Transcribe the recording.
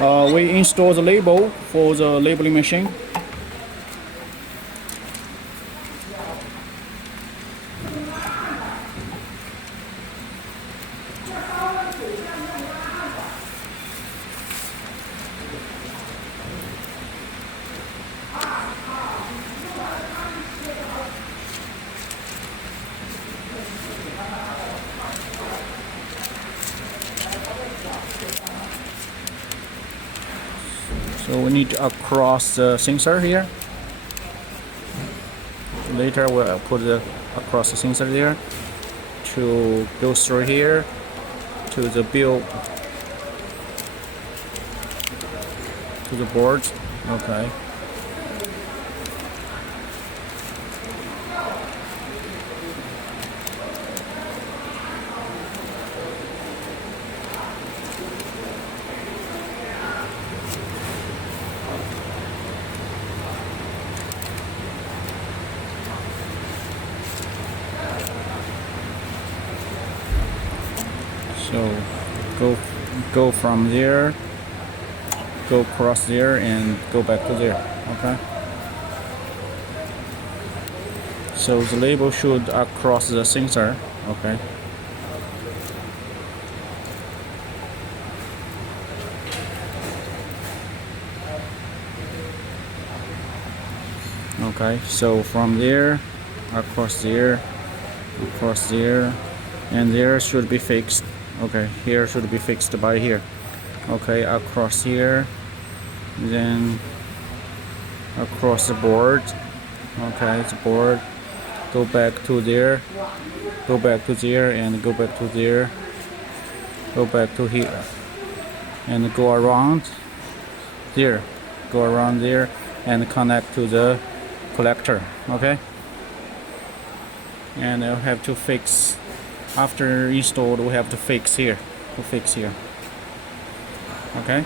We install the label for the labeling machine. So we need to across the sensor here. Later we'll put the across the sensor there to go through here to the build to the board. Okay. So go from there, go across there, and go back to there. Okay. So the label should across the sensor. Okay. Okay. So from there, across there, and there should be fixed. Okay, here should be fixed by here. Okay, across here, then across the board. Okay, the board, go back to there, go back to there, and go back to there, go back to here, and go around there, and connect to the collector. Okay, and I'll have to fix. After installed, we have to fix here. Okay.